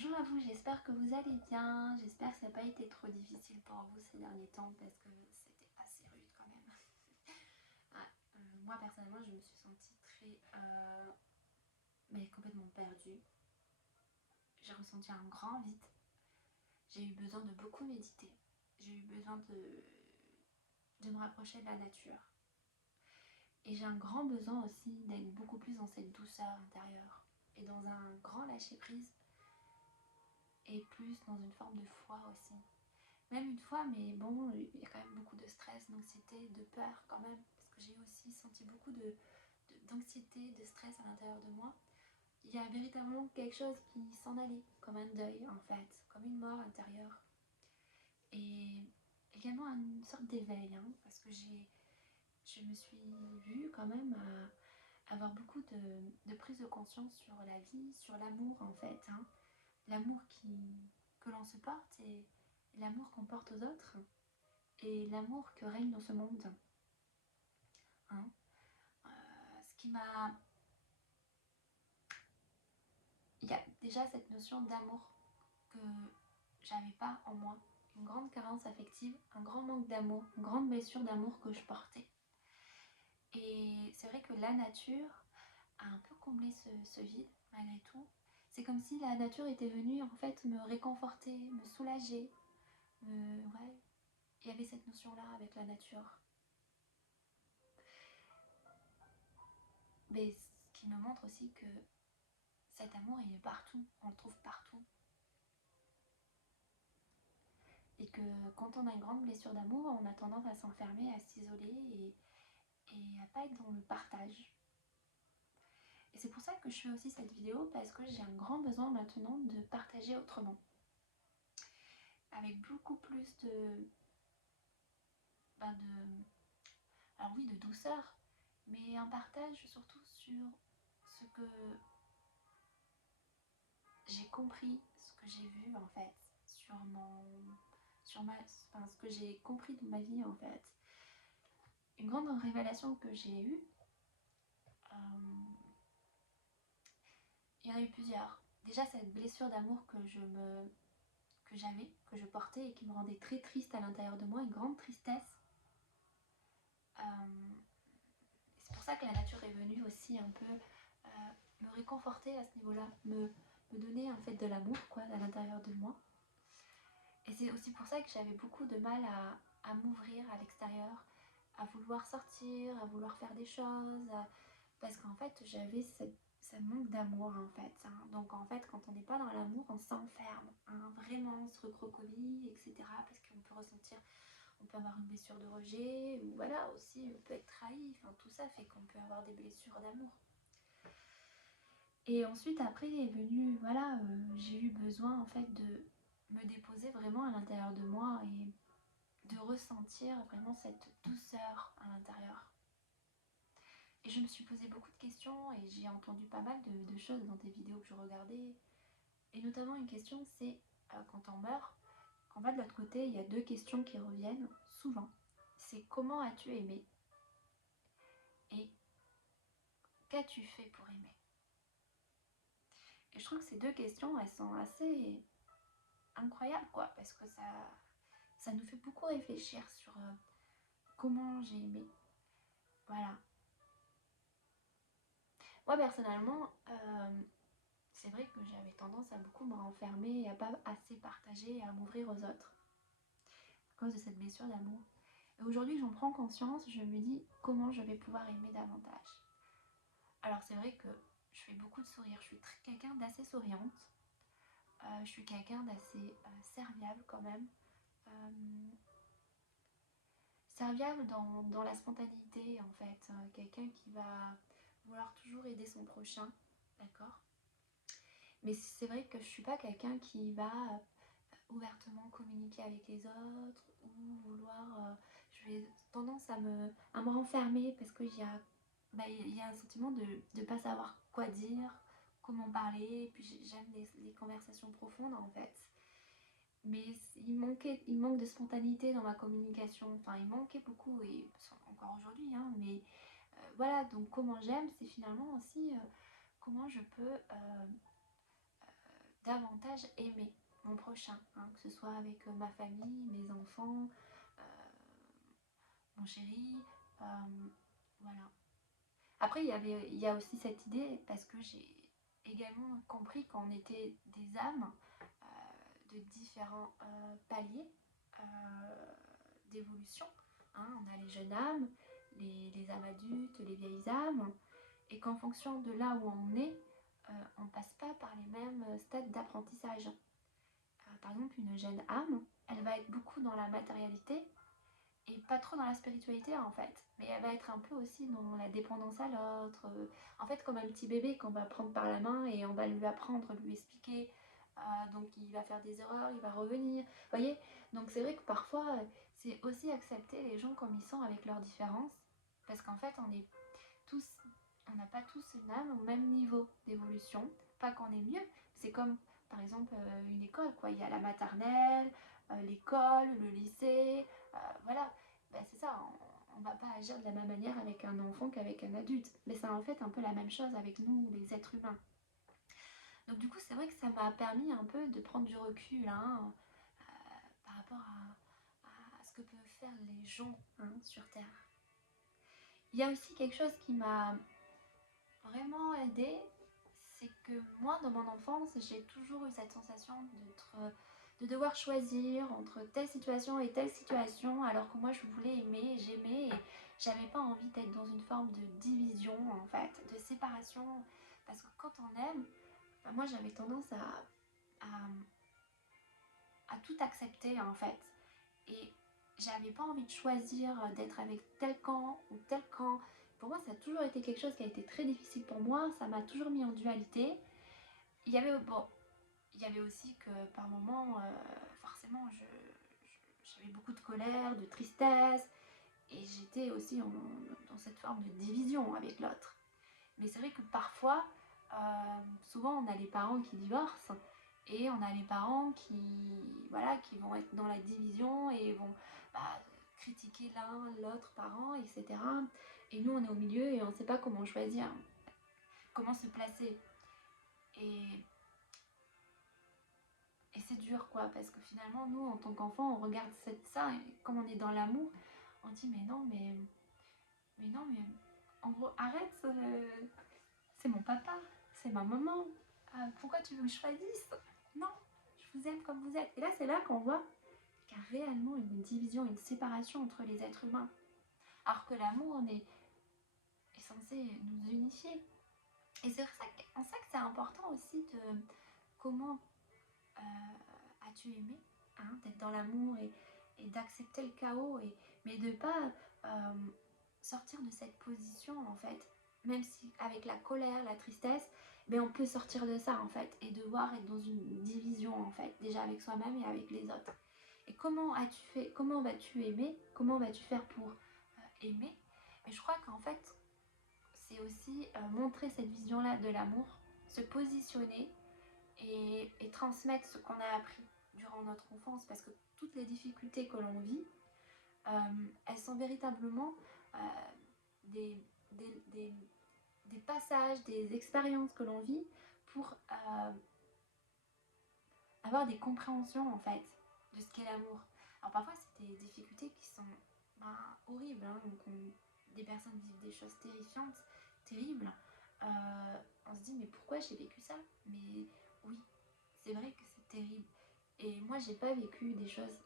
Bonjour à vous, j'espère que vous allez bien. J'espère que ça n'a pas été trop difficile pour vous ces derniers temps parce que c'était assez rude quand même. Ah, moi personnellement, je me suis sentie très mais complètement perdue. J'ai ressenti un grand vide. J'ai eu besoin de beaucoup méditer. J'ai eu besoin de me rapprocher de la nature. Et j'ai un grand besoin aussi d'être beaucoup plus dans cette douceur intérieure et dans un grand lâcher prise et plus dans une forme de foi aussi. Même une fois, mais bon, il y a quand même beaucoup de stress, d'anxiété, de peur quand même, parce que j'ai aussi senti beaucoup d'anxiété, de stress à l'intérieur de moi. Il y a véritablement quelque chose qui s'en allait, comme un deuil en fait, comme une mort intérieure. Et également une sorte d'éveil, hein, parce que je me suis vue quand même à avoir beaucoup de prise de conscience sur la vie, sur l'amour en fait. Hein. L'amour que l'on se porte et l'amour qu'on porte aux autres et l'amour que règne dans ce monde. Hein. Ce qui m'a... Il y a déjà cette notion d'amour que j'avais pas en moi. Une grande carence affective, un grand manque d'amour, une grande blessure d'amour que je portais. Et c'est vrai que la nature a un peu comblé ce vide malgré tout. C'est comme si la nature était venue en fait me réconforter, me soulager. Ouais, il y avait cette notion-là avec la nature. Mais ce qui me montre aussi que cet amour, il est partout, on le trouve partout. Et que quand on a une grande blessure d'amour, on a tendance à s'enfermer, à s'isoler et à pas être dans le partage. Et c'est pour ça que je fais aussi cette vidéo, parce que j'ai un grand besoin maintenant de partager autrement. Avec beaucoup plus ben de alors oui, de douceur, mais un partage surtout sur ce que j'ai compris, ce que j'ai vu en fait, enfin, ce que j'ai compris de ma vie en fait. Une grande révélation que j'ai eue, il y en a eu plusieurs. Déjà cette blessure d'amour que j'avais, que je portais et qui me rendait très triste à l'intérieur de moi, une grande tristesse. C'est pour ça que la nature est venue aussi un peu me réconforter à ce niveau-là, me donner en fait de l'amour quoi à l'intérieur de moi. Et c'est aussi pour ça que j'avais beaucoup de mal à m'ouvrir à l'extérieur, à vouloir sortir, à vouloir faire des choses, parce qu'en fait j'avais ce manque d'amour en fait. Hein. Donc en fait quand on n'est pas dans l'amour on s'enferme, hein, vraiment on se recroqueville, etc. Parce qu'on peut ressentir, on peut avoir une blessure de rejet, ou voilà aussi on peut être trahi, enfin tout ça fait qu'on peut avoir des blessures d'amour. Et ensuite après est venu, voilà, j'ai eu besoin en fait de me déposer vraiment à l'intérieur de moi et de ressentir vraiment cette douceur à l'intérieur. Et je me suis posé beaucoup de questions et j'ai entendu pas mal de choses dans des vidéos que je regardais. Et notamment une question c'est quand on meurt, quand on va de l'autre côté, il y a deux questions qui reviennent souvent. C'est comment as-tu aimé et qu'as-tu fait pour aimer? Et je trouve que ces deux questions, elles sont assez incroyables quoi, parce que ça nous fait beaucoup réfléchir sur comment j'ai aimé. Voilà. Moi personnellement, c'est vrai que j'avais tendance à beaucoup me renfermer et à pas assez partager et à m'ouvrir aux autres à cause de cette blessure d'amour. Et aujourd'hui j'en prends conscience, je me dis comment je vais pouvoir aimer davantage. Alors c'est vrai que je fais beaucoup de sourires, je suis quelqu'un d'assez souriante, je suis quelqu'un d'assez serviable quand même. Euh, Serviable dans la spontanéité en fait, quelqu'un qui va vouloir toujours aider son prochain, d'accord. Mais c'est vrai que je suis pas quelqu'un qui va ouvertement communiquer avec les autres ou vouloir... je vais tendance à me renfermer parce qu'il y a un sentiment de ne pas savoir quoi dire, comment parler, et puis j'aime les conversations profondes en fait. Mais il manque de spontanéité dans ma communication, enfin il manquait beaucoup et encore aujourd'hui, hein, mais voilà, donc comment j'aime, c'est finalement aussi comment je peux davantage aimer mon prochain, hein, que ce soit avec ma famille, mes enfants, mon chéri, voilà. Après, il y a aussi cette idée, parce que j'ai également compris qu'on était des âmes de différents paliers d'évolution. Hein. On a les jeunes âmes, les âmes adultes, les vieilles âmes, et qu'en fonction de là où on est, on ne passe pas par les mêmes stades d'apprentissage. Par exemple, une jeune âme, elle va être beaucoup dans la matérialité, et pas trop dans la spiritualité en fait, mais elle va être un peu aussi dans la dépendance à l'autre, en fait comme un petit bébé qu'on va prendre par la main et on va lui apprendre, lui expliquer, donc il va faire des erreurs, il va revenir, vous voyez. Donc c'est vrai que parfois c'est aussi accepter les gens comme ils sont avec leurs différences, parce qu'en fait on n'a pas tous une âme au même niveau d'évolution, pas qu'on est mieux, c'est comme par exemple une école quoi, il y a la maternelle, l'école, le lycée, voilà, ben c'est ça, on va pas agir de la même manière avec un enfant qu'avec un adulte, mais c'est en fait un peu la même chose avec nous les êtres humains. Donc du coup c'est vrai que ça m'a permis un peu de prendre du recul, hein, par rapport à ce que peuvent faire les gens, hein, sur Terre. Il y a aussi quelque chose qui m'a vraiment aidée, c'est que moi dans mon enfance j'ai toujours eu cette sensation de devoir choisir entre telle situation et telle situation, alors que moi je voulais aimer, j'aimais, et j'avais pas envie d'être dans une forme de division en fait, de séparation, parce que quand on aime, ben moi j'avais tendance à, à tout accepter en fait, et j'avais pas envie de choisir d'être avec tel camp ou tel camp. Pour moi ça a toujours été quelque chose qui a été très difficile pour moi, ça m'a toujours mis en dualité. Il y avait, bon, il y avait aussi que par moments, forcément, j'avais beaucoup de colère, de tristesse, et j'étais aussi dans cette forme de division avec l'autre. Mais c'est vrai que parfois, souvent on a les parents qui divorcent, et on a les parents voilà, qui vont être dans la division et vont bah, critiquer l'un, l'autre parent, etc. Et nous on est au milieu et on ne sait pas comment choisir, comment se placer. Et Et c'est dur quoi, parce que finalement, nous, en tant qu'enfants, on regarde ça, et comme on est dans l'amour, on dit mais non, mais en gros, arrête, c'est mon papa, c'est ma maman, pourquoi tu veux que je choisisse? Non, je vous aime comme vous êtes. Et là, c'est là qu'on voit qu'il y a réellement une division, une séparation entre les êtres humains. Alors que l'amour, est censé nous unifier. Et c'est en ça que c'est important aussi de comment as-tu aimé, hein, d'être dans l'amour et d'accepter le chaos, mais de ne pas sortir de cette position en fait, même si avec la colère, la tristesse, mais on peut sortir de ça en fait et devoir être dans une division en fait, déjà avec soi-même et avec les autres. Et comment vas-tu aimer, comment vas-tu faire pour aimer? Et je crois qu'en fait c'est aussi montrer cette vision-là de l'amour, se positionner et transmettre ce qu'on a appris durant notre enfance, parce que toutes les difficultés que l'on vit, elles sont véritablement euh, des, des, des, des passages, des expériences que l'on vit pour avoir des compréhensions en fait de ce qu'est l'amour. Alors parfois c'est des difficultés qui sont horribles, hein, donc des personnes vivent des choses terrifiantes, terribles. On se dit mais pourquoi j'ai vécu ça? Mais oui, c'est vrai que c'est terrible. Et moi j'ai pas vécu des choses,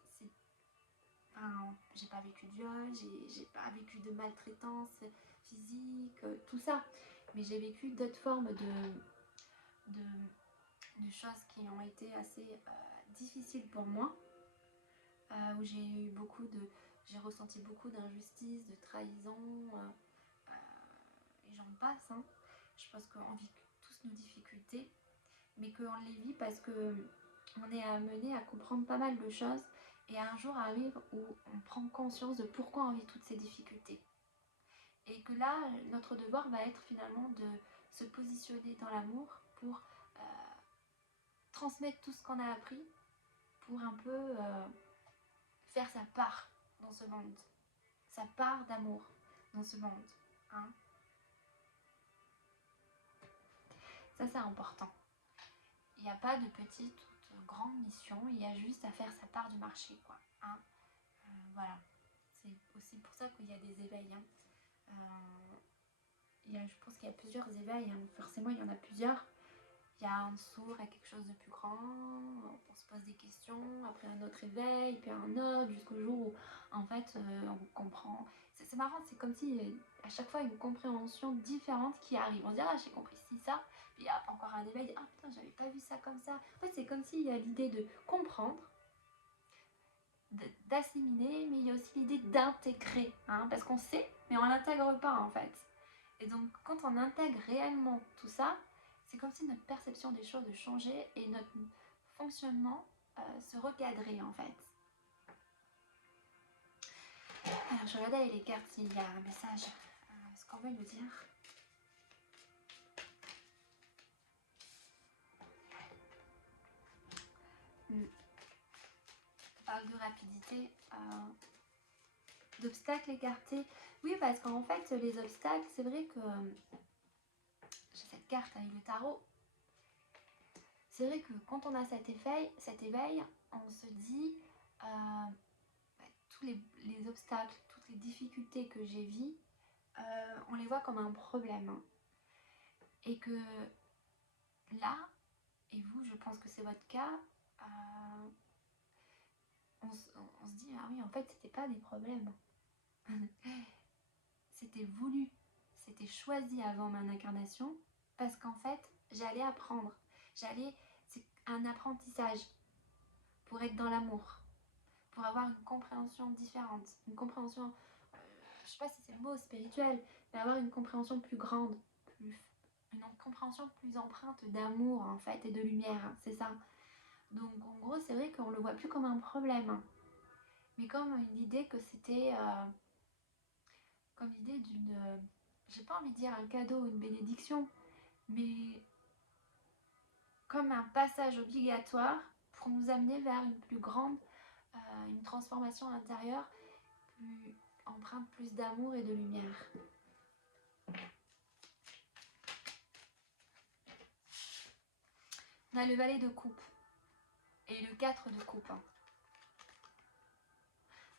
j'ai pas vécu de viol, j'ai pas vécu de maltraitance physique, tout ça. Mais j'ai vécu d'autres formes de, de choses qui ont été assez difficiles pour moi, où j'ai ressenti beaucoup d'injustice, de trahison, et j'en passe. Hein. Je pense qu'on vit tous nos difficultés, mais qu'on les vit parce que on est amené à comprendre pas mal de choses, et un jour arrive où on prend conscience de pourquoi on vit toutes ces difficultés. Et que là, notre devoir va être finalement de se positionner dans l'amour pour transmettre tout ce qu'on a appris, pour un peu faire sa part dans ce monde, sa part d'amour dans ce monde. Hein. Ça, c'est important. il n'y a pas de petite ou de grande mission, il y a juste à faire sa part du marché, quoi. Hein. Voilà, c'est aussi pour ça qu'il y a des éveils. Hein. Je pense qu'il y a plusieurs éveils, hein. Forcément il y en a plusieurs. Il y a un sourd à quelque chose de plus grand, on se pose des questions, après un autre éveil, puis un autre, jusqu'au jour où en fait on comprend. C'est marrant, c'est comme si à chaque fois une compréhension différente qui arrive. On se dit ah j'ai compris ci, ça, puis hop, encore un éveil, ah putain j'avais pas vu ça comme ça. En fait c'est comme s'il y a l'idée de comprendre, d'assimiler, mais il y a aussi l'idée d'intégrer, hein, parce qu'on sait, mais on l'intègre pas en fait. Et donc quand on intègre réellement tout ça, c'est comme si notre perception des choses changeait et notre fonctionnement se recadrait en fait. Alors je regarde avec les cartes s'il y a un message, ce qu'on veut nous dire. On parle de rapidité, d'obstacles écartés. Oui, parce qu'en fait les obstacles, c'est vrai que j'ai cette carte avec le tarot. C'est vrai que quand on a cet éveil, on se dit tous les obstacles, toutes les difficultés que j'ai vues, on les voit comme un problème. Hein. Et que là, et vous, je pense que c'est votre cas, on se dit, ah oui, en fait, c'était pas des problèmes. C'était voulu, c'était choisi avant ma incarnation, parce qu'en fait, j'allais apprendre. C'est un apprentissage pour être dans l'amour, pour avoir une compréhension différente, une compréhension, je sais pas si c'est le mot spirituel, mais avoir une compréhension plus grande, une compréhension plus empreinte d'amour en fait et de lumière, hein, c'est ça. Donc en gros c'est vrai qu'on le voit plus comme un problème, mais comme une idée que c'était, comme l'idée d'une, j'ai pas envie de dire un cadeau ou une bénédiction, mais comme un passage obligatoire pour nous amener vers une plus grande, une transformation intérieure, plus empreinte plus d'amour et de lumière. On a le valet de coupe et le 4 de coupe. Hein.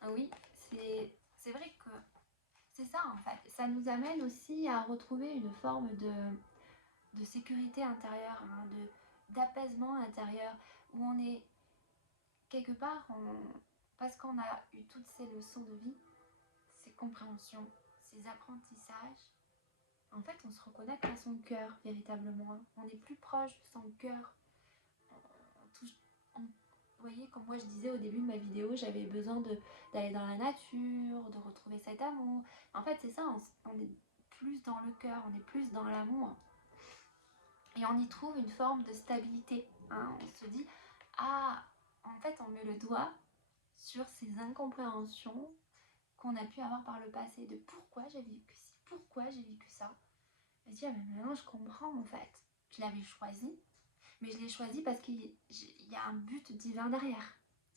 Ah oui, c'est vrai que c'est ça en fait. Ça nous amène aussi à retrouver une forme de sécurité intérieure, hein, d'apaisement intérieur, où on est quelque part, parce qu'on a eu toutes ces leçons de vie, ces compréhensions, ces apprentissages, en fait on se reconnecte à son cœur véritablement. Hein. On est plus proche de son cœur. Vous voyez, comme moi je disais au début de ma vidéo, j'avais besoin d'aller dans la nature, de retrouver cet amour. En fait, c'est ça, on est plus dans le cœur, on est plus dans l'amour. Et on y trouve une forme de stabilité. Hein. On se dit, ah, en fait, on met le doigt sur ces incompréhensions qu'on a pu avoir par le passé, de pourquoi j'ai vécu ci, pourquoi j'ai vécu ça. Et je dis, ah, mais maintenant je comprends en fait. Je l'avais choisi. Mais je l'ai choisi parce qu'il y a un but divin derrière,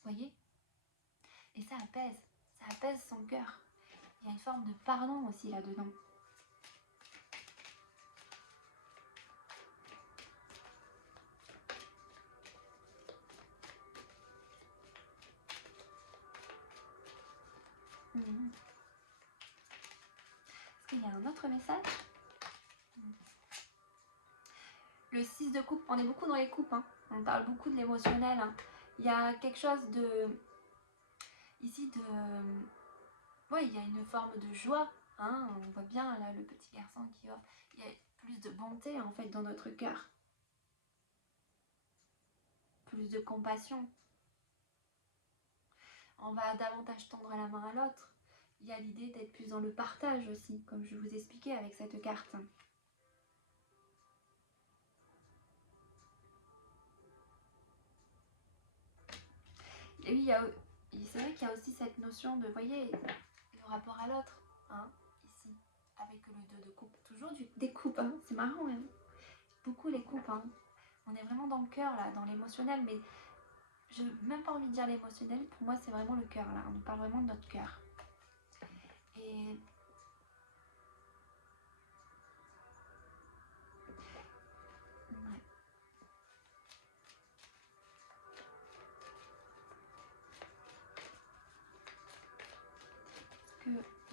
vous voyez. Et ça apaise son cœur. Il y a une forme de pardon aussi là-dedans. Est-ce qu'il y a un autre message? Le 6 de coupe, on est beaucoup dans les coupes, hein. On parle beaucoup de l'émotionnel. Hein. Il y a quelque chose ici ouais, il y a une forme de joie. Hein. On voit bien là le petit garçon qui offre. Il y a plus de bonté en fait dans notre cœur. Plus de compassion. On va davantage tendre la main à l'autre. Il y a l'idée d'être plus dans le partage aussi, comme je vous expliquais avec cette carte. Et oui, c'est vrai qu'il y a aussi cette notion de, vous voyez, le rapport à l'autre, hein, ici, avec le 2 de coupe. Toujours des coupes, hein, c'est marrant, hein. Beaucoup les coupes, hein. On est vraiment dans le cœur, là, dans l'émotionnel, mais je n'ai même pas envie de dire l'émotionnel, pour moi c'est vraiment le cœur, là, on nous parle vraiment de notre cœur. Et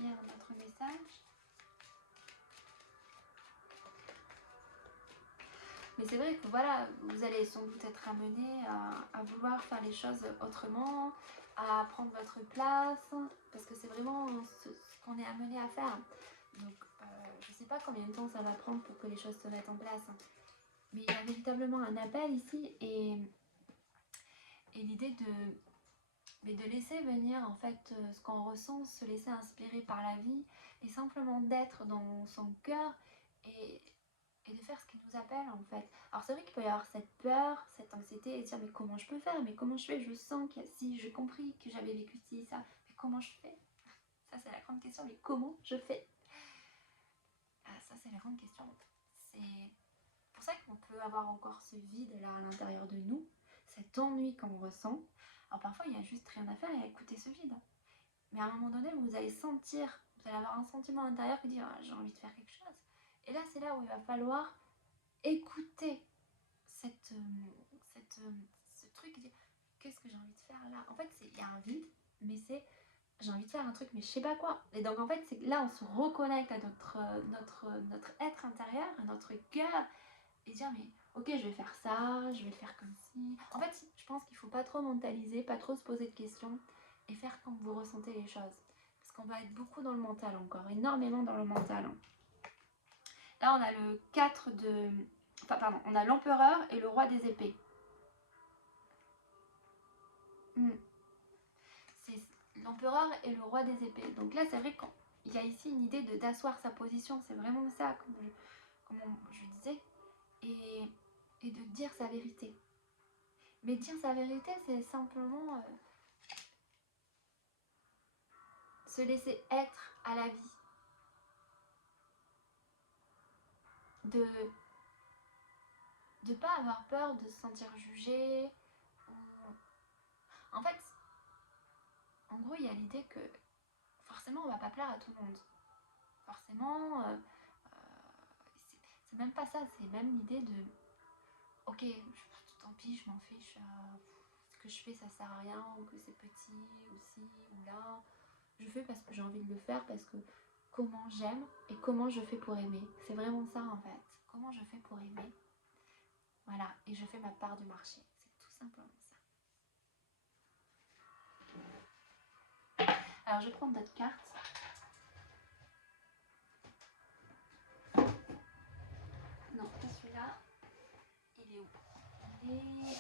lire notre message. Mais c'est vrai que voilà, vous allez sans doute être amené à vouloir faire les choses autrement, à prendre votre place, parce que c'est vraiment ce qu'on est amené à faire. Donc je ne sais pas combien de temps ça va prendre pour que les choses se mettent en place. Mais il y a véritablement un appel ici et l'idée de laisser venir en fait ce qu'on ressent, se laisser inspirer par la vie et simplement d'être dans son cœur et de faire ce qui nous appelle en fait. Alors c'est vrai qu'il peut y avoir cette peur, cette anxiété et se dire mais comment je peux faire, mais comment je fais, je sens qu'il y a si, j'ai compris que j'avais vécu ci, ça, mais comment je fais? Ça c'est la grande question, mais comment je fais? Ah, ça c'est la grande question. C'est pour ça qu'on peut avoir encore ce vide là à l'intérieur de nous, cet ennui qu'on ressent. Alors parfois il y a juste rien à faire et à écouter ce vide. Mais à un moment donné vous allez sentir, vous allez avoir un sentiment intérieur qui dit ah, j'ai envie de faire quelque chose. Et là c'est là où il va falloir écouter ce truc, qu'est-ce que j'ai envie de faire là? En fait, il y a un vide, mais c'est j'ai envie de faire un truc, mais je sais pas quoi. Et donc en fait, c'est là on se reconnecte à notre être intérieur, à notre cœur, et dire mais ok, je vais faire ça, je vais faire comme ci. En fait, je pense qu'il faut pas trop mentaliser, pas trop se poser de questions, et faire comme vous ressentez les choses. Parce qu'on va être beaucoup dans le mental encore, énormément dans le mental. Là, on a le 4 de... Enfin, pardon, on a l'empereur et le roi des épées. C'est l'empereur et le roi des épées. Donc là, c'est vrai qu'il y a ici une idée d'asseoir sa position. C'est vraiment ça, comme je disais. Et de dire sa vérité. Mais dire sa vérité, c'est simplement se laisser être à la vie. De ne pas avoir peur de se sentir jugé. En fait, en gros, il y a l'idée que forcément, on va pas plaire à tout le monde. Forcément, c'est même pas ça, c'est même l'idée de ok, tant pis, je m'en fiche, ce que je fais ça sert à rien, ou que c'est petit, ou ci, ou là. Je fais parce que j'ai envie de le faire, parce que comment j'aime et comment je fais pour aimer. C'est vraiment ça en fait. Comment je fais pour aimer. Voilà, et je fais ma part du marché. C'est tout simplement ça. Alors je vais prendre notre carte. Non, pas celui-là. Il est où? Il est...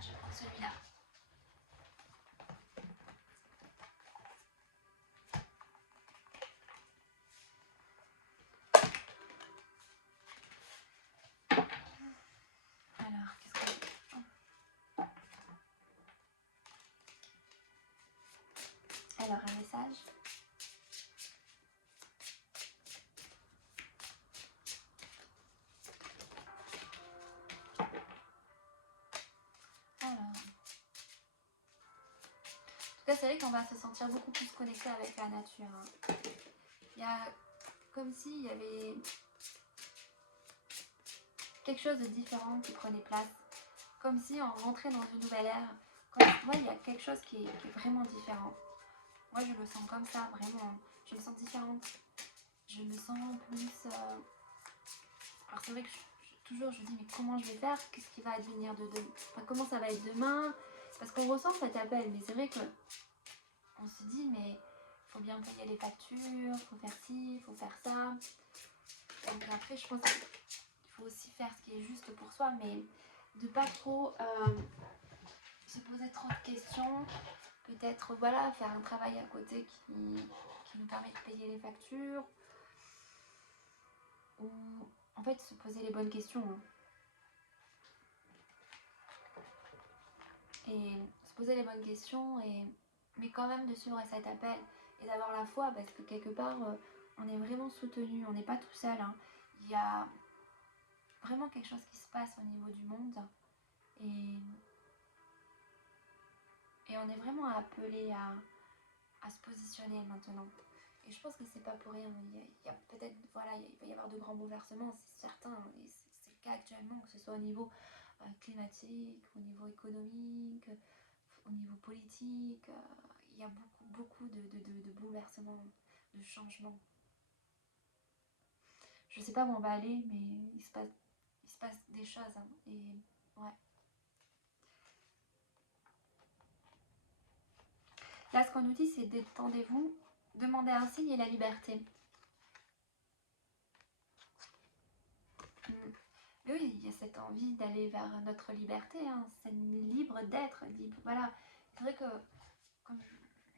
Je vais prendre celui-là. Alors, qu'est-ce que c'est? Alors, un message. Alors. En tout cas, c'est vrai qu'on va se sentir beaucoup plus connecté avec la nature. Hein. Il y a comme s'il y avait quelque chose de différent qui prenait place. Comme si on rentrait dans une nouvelle ère. Moi, il y a quelque chose qui est vraiment différent. Moi, je me sens comme ça, vraiment. Je me sens différente. Je me sens plus... Alors, c'est vrai que toujours, je me dis, mais comment je vais faire? Qu'est-ce qui va advenir de demain? Enfin, comment ça va être demain? Parce qu'on ressent cet appel. Mais c'est vrai que on se dit, mais il faut bien payer les factures, il faut faire ci, il faut faire ça. Donc après, je pense qu'il faut aussi faire ce qui est juste pour soi, mais de pas trop se poser trop de questions. Peut-être, voilà, faire un travail à côté qui nous permet de payer les factures. Ou, en fait, se poser les bonnes questions. Hein. Et se poser les bonnes questions, mais quand même de suivre cet appel et d'avoir la foi, parce que quelque part, on est vraiment soutenu, on n'est pas tout seul. Hein. Il y a vraiment quelque chose qui se passe au niveau du monde et on est vraiment appelé à se positionner maintenant. Et je pense que c'est pas pour rien. Il y a peut-être, voilà, il va y avoir de grands bouleversements, c'est certain, et c'est le cas actuellement, que ce soit au niveau climatique, au niveau économique, au niveau politique. Il y a beaucoup de bouleversements, de changements. Je sais pas où on va aller, mais il se passe des choses. Hein, et ouais. Là, ce qu'on nous dit, c'est détendez-vous, demandez un signe et la liberté. Mais oui, il y a cette envie d'aller vers notre liberté, hein. C'est libre d'être, libre. Voilà. C'est vrai que comme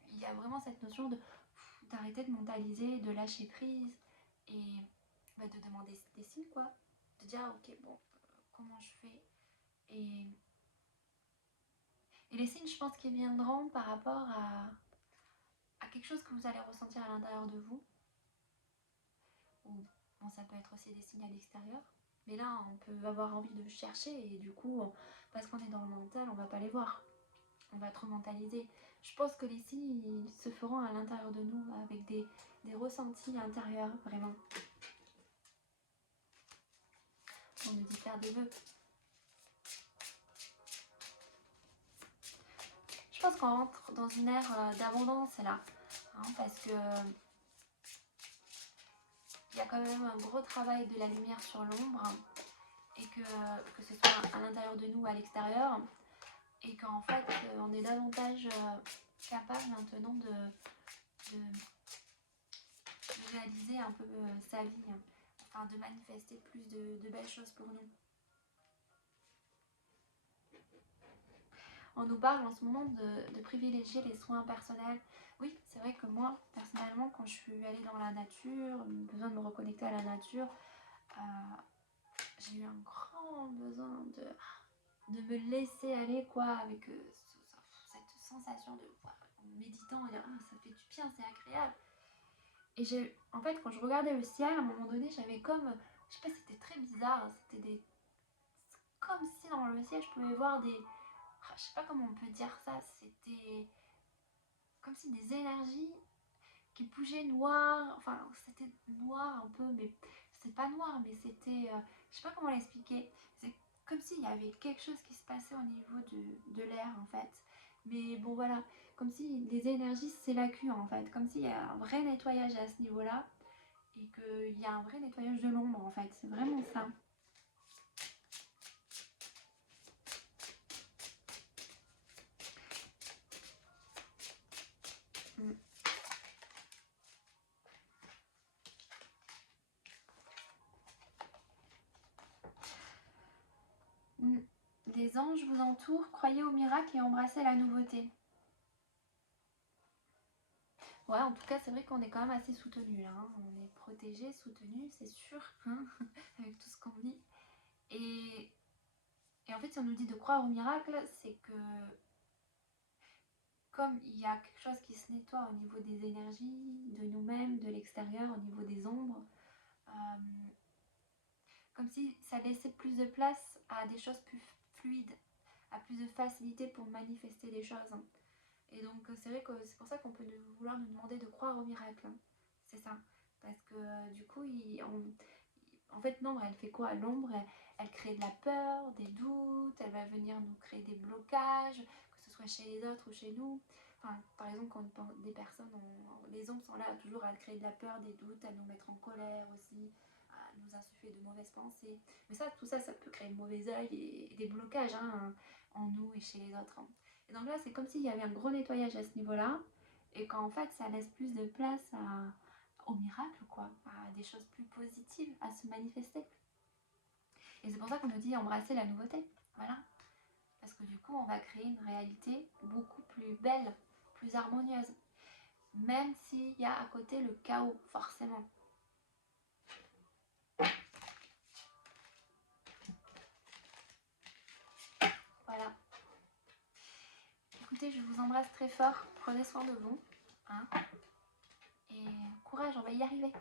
il y a vraiment cette notion d'arrêter de mentaliser, de lâcher prise et de demander des signes, quoi. De dire, ok, bon, comment je fais et les signes, je pense qu'ils viendront par rapport à quelque chose que vous allez ressentir à l'intérieur de vous. Ou bon, ça peut être aussi des signes à l'extérieur. Mais là, on peut avoir envie de chercher et du coup, parce qu'on est dans le mental, on va pas les voir. On va trop mentaliser. Je pense que les signes, ils se feront à l'intérieur de nous avec des ressentis intérieurs, vraiment. On nous dit faire des vœux. Je pense qu'on rentre dans une ère d'abondance là, hein, parce que il y a quand même un gros travail de la lumière sur l'ombre et que ce soit à l'intérieur de nous ou à l'extérieur et qu'en fait on est davantage capable maintenant de réaliser un peu sa vie, hein, enfin de manifester plus de belles choses pour nous. On nous parle en ce moment de privilégier les soins personnels. Oui, c'est vrai que moi, personnellement, quand je suis allée dans la nature, besoin de me reconnecter à la nature, j'ai eu un grand besoin de me laisser aller, quoi, avec cette sensation de, en méditant, et ça fait du bien, c'est agréable. Et en fait, quand je regardais le ciel, à un moment donné, j'avais comme, je sais pas, c'était très bizarre, comme si dans le ciel, je pouvais voir je sais pas comment on peut dire ça, c'était comme si des énergies qui bougeaient noir, enfin c'était noir un peu, mais c'est pas noir, mais c'était, je sais pas comment l'expliquer, c'est comme s'il y avait quelque chose qui se passait au niveau de l'air en fait, mais bon voilà, comme si les énergies s'évacuent en fait, comme s'il y a un vrai nettoyage à ce niveau-là, et qu'il y a un vrai nettoyage de l'ombre en fait, c'est vraiment ça. Des anges vous entourent, croyez au miracle et embrassez la nouveauté. Ouais, en tout cas, c'est vrai qu'on est quand même assez soutenu là, hein. On est protégé, soutenu, c'est sûr, hein, avec tout ce qu'on vit. Et en fait, si on nous dit de croire au miracle, c'est que comme il y a quelque chose qui se nettoie au niveau des énergies, de nous-mêmes, de l'extérieur, au niveau des ombres, comme si ça laissait plus de place à des choses plus fluides, à plus de facilité pour manifester des choses, hein. Et donc c'est vrai que c'est pour ça qu'on peut vouloir nous demander de croire au miracle, hein. C'est ça. Parce que du coup, en fait, l'ombre, elle fait quoi? L'ombre, elle crée de la peur, des doutes, elle va venir nous créer des blocages, que ce soit chez les autres ou chez nous. Enfin, par exemple, quand des personnes, les ombres sont là toujours à créer de la peur, des doutes, à nous mettre en colère aussi, à nous insuffler de mauvaises pensées. Mais ça, tout ça, ça peut créer le mauvais œil et des blocages, hein, en nous et chez les autres, hein. Et donc là, c'est comme s'il y avait un gros nettoyage à ce niveau-là, et qu'en fait, ça laisse plus de place au miracle, quoi, à des choses plus positives à se manifester. Et c'est pour ça qu'on nous dit embrasser la nouveauté, voilà. Parce que du coup, on va créer une réalité beaucoup plus belle, plus harmonieuse, même s'il y a à côté le chaos, forcément. Voilà. Écoutez, je vous embrasse très fort, prenez soin de vous, hein, et courage, on va y arriver.